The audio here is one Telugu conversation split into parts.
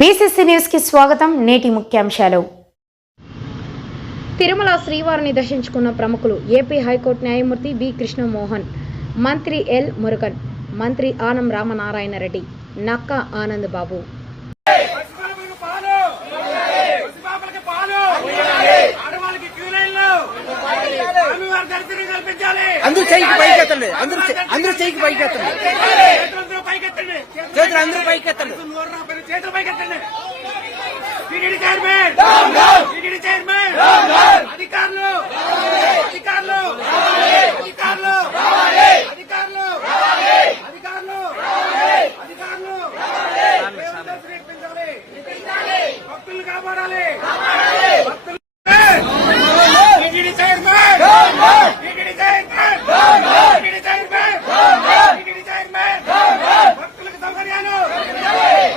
బీసీసీ న్యూస్ కి స్వాగతం. నేటి ముఖ్యాంశాలు. తిరుమల శ్రీవారిని దర్శించుకున్న ప్రముఖులు ఏపీ హైకోర్టు న్యాయమూర్తి బి కృష్ణమోహన్, మంత్రి ఎల్ మురుగన్, మంత్రి ఆనం రామనారాయణ రెడ్డి, నక్కా ఆనంద్ బాబు. అందరూ చేయికి పైకెత్తండి, అందరూ చేయికి పైకెత్తండి, చేతులు అందరూ పైకెత్తండి. అధికారులు భక్తులు కాపాడాలి.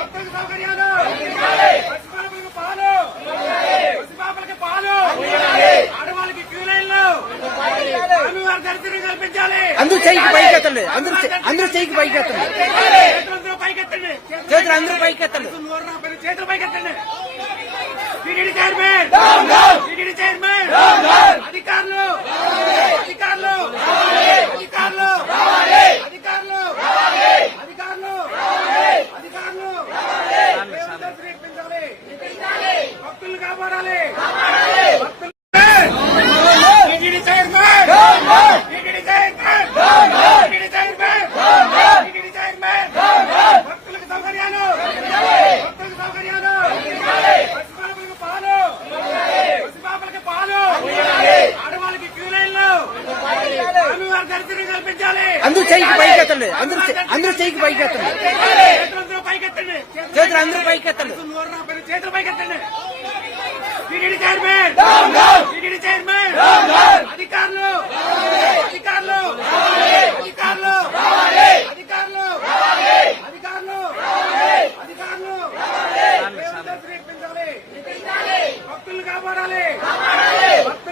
భక్తులకు సౌకర్యాలు, పసిపాపలకి పాలు, ఆడవాళ్ళకి క్యూ లైన్లు, స్వామివారి దర్శనం కల్పించాలి. అందరూ చేయికి పైకెత్తండి, అందరూ చేయికి పైకెత్తండి, చేతులందరూ పైకెత్తండి, చేతులు అందరూ పైకెత్తండి. చేతులు పైకెత్తండి. టీటీడీ చైర్మన్, అధికారులు భక్తులు కాపాడాలి. టీటీడీ చైర్మన్, భక్తులకు సౌకర్యాలు, పసిపాపలకి పాలు, ఆడవాళ్ళకి క్యూ లైన్లు, స్వామివారి దర్శనం కల్పించాలి. అందరూ చేయికి పైకెత్తండి, అందరూ చేయికి పైకెత్తండి, చేతులందరూ పైకెత్తండి, చేతులు అందరూ పైకెత్తండి. చేతులు పైకెత్తండి. TTD chairman,